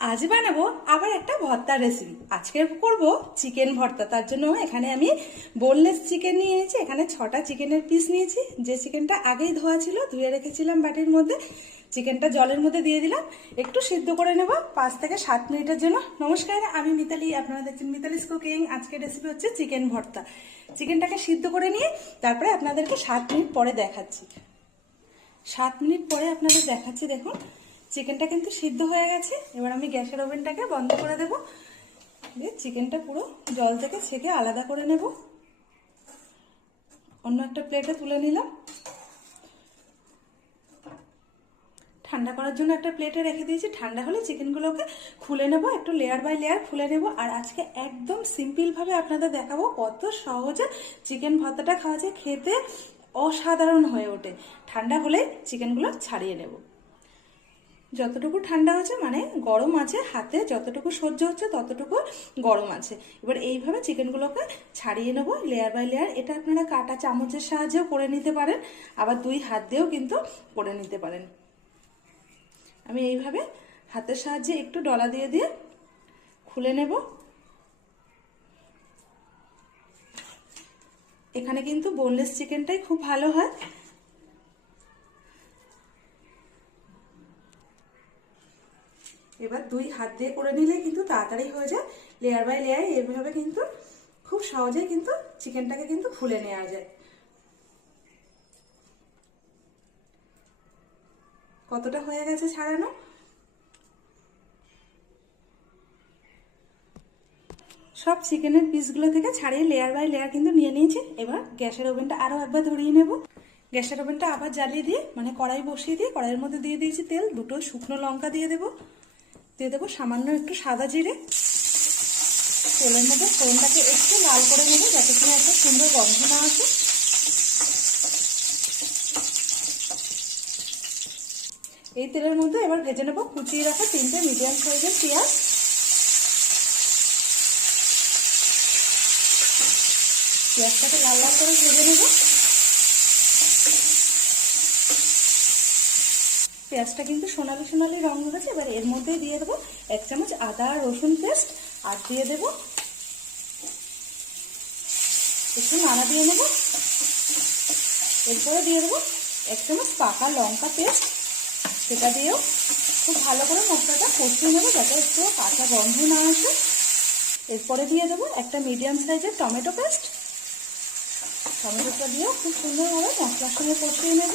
আজ বানাবো আবার একটা ভর্তার রেসিপি। আজকে করব চিকেন ভর্তা। তার জন্য এখানে আমি বোনলেস চিকেন নিয়ে নিয়েছি। এখানে 6টা চিকেনের পিস নিয়েছি। যে চিকেনটা আগেই ধোয়া ছিল, ধুয়ে রেখেছিলাম বাটির মধ্যে। চিকেনটা জলের মধ্যে দিয়ে দিলাম, একটু সিদ্ধ করে নেব 5 থেকে 7 মিনিটের জন্য। নমস্কার, আমি মিতালি, আপনারা দেখছেন মিতালিস কুকিং। আজকের রেসিপি হচ্ছে চিকেন ভর্তা। চিকেনটাকে সিদ্ধ করে নিয়ে তারপরে আপনাদেরকে 7 মিনিট পরে দেখাচ্ছি। 7 মিনিট পরে আপনাদের দেখাচ্ছি। দেখুন চিকেনটা কিন্তু সিদ্ধ হয়ে গেছে। এবার আমি গ্যাসের ওভেনটাকে বন্ধ করে দেব। চিকেনটা পুরো জল থেকে ছেঁকে আলাদা করে নেব। অন্য একটা প্লেটে তুলে নিলাম। ঠান্ডা করার জন্য একটা প্লেটে রেখে দিয়েছি। ঠান্ডা হলে চিকেনগুলোকে খুলে নেব, একটু লেয়ার বাই লেয়ার খুলে নেব। আর আজকে একদম সিম্পলভাবে আপনাদের দেখাবো কত সহজে চিকেন ভর্তাটা খাওয়া যায়। খেতে অসাধারণ হয়ে ওঠে। ঠান্ডা হলে চিকেনগুলো ছাড়িয়ে নেব। যতটুকু ঠান্ডা হচ্ছে মানে গরম আছে, হাতে যতটুকু সহ্য হচ্ছে ততটুকু গরম আছে। এবার এইভাবে চিকেনগুলোকে ছাড়িয়ে নেব লেয়ার বাই লেয়ার। এটা আপনারা কাঁটা চামচের সাহায্যেও করে নিতে পারেন, আবার 2 হাত দিয়েও কিন্তু করে নিতে পারেন। আমি এইভাবে হাতের সাহায্যে একটু ডলা দিয়ে দিয়ে খুলে নেব। এখানে কিন্তু বোনলেস চিকেনটাই খুব ভালো হয়। এবার 2 হাত দিয়ে করে নিলে কিন্তু তাড়াতাড়ি হয়ে যায়। লেয়ার বাই লেয়ার এইভাবে কিন্তু খুব সহজেই কিন্তু চিকেনটাকে কিন্তু খুলে নেওয়া যায়। কতটা হয়ে গেছে ছাড়ানো। সব চিকেনের পিসগুলো থেকে ছাড়িয়ে লেয়ার বাই লেয়ার কিন্তু নিয়ে নিয়েছি। এবার গ্যাসের ওভেনটা আরও একবার ধরিয়ে নেব। গ্যাসের ওভেনটা আবার জ্বালিয়ে দিয়ে মানে কড়াই বসিয়ে দিয়ে কড়াইয়ের মধ্যে দিয়ে দিয়েছি তেল। 2টো শুকনো লঙ্কা দিয়ে দেবো সামান্য একটু সাদা জিরে। তেলের মধ্যে ফোড়নটাকে একটু লাল করে নেব যাতে কিনা একটা সুন্দর গন্ধ না আসে। এই তেলের মধ্যে এবার ভেজে নেব কুচিয়ে রাখা 3টে মিডিয়াম সাইজের পেঁয়াজ। পেঁয়াজটাকে লাল লাল করে ভেজে নেব। পেঁয়াজটা কিন্তু সোনালি সোনালি রং ধরেছে। এবার এর মধ্যে দিয়ে দেবো 1 চামচ আদা রসুন পেস্ট আর দিয়ে দেব একটু নাড়া দিয়ে নেব। এরপরে দিয়ে দেবো 1 চামচ পাকা লঙ্কা পেস্ট। সেটা দিয়েও খুব ভালো করে মশলাটা কষিয়ে নেবো যাতে একটু কাঁচা গন্ধ না আসে। এরপরে দিয়ে দেবো একটা মিডিয়াম সাইজের টমেটো পেস্ট। টমেটোটা দিয়েও খুব সুন্দরভাবে মশলার সঙ্গে কষিয়ে নেব।